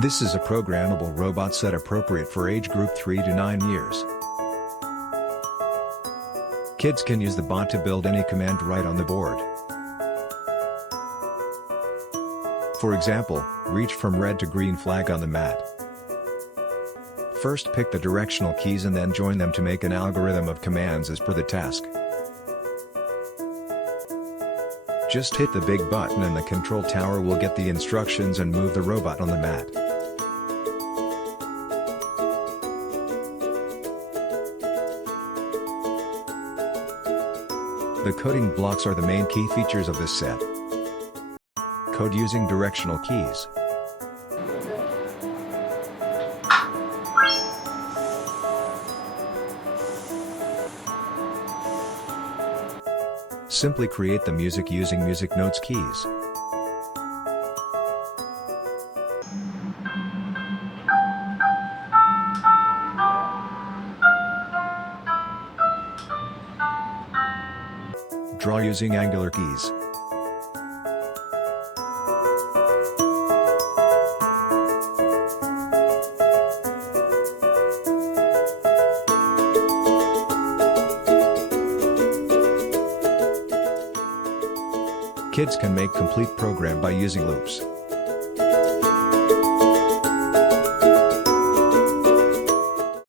This is a programmable robot set appropriate for age group 3 to 9 years. Kids can use the bot to build any command right on the board. For example, reach from red to green flag on the mat. First pick the directional keys and then join them to make an algorithm of commands as per the task. Just hit the big button and the control tower will get the instructions and move the robot on the mat. The coding blocks are the main key features of this set. Code using directional keys. Simply create the music using music notes keys. Draw using angular keys. Kids can make complete program by using loops.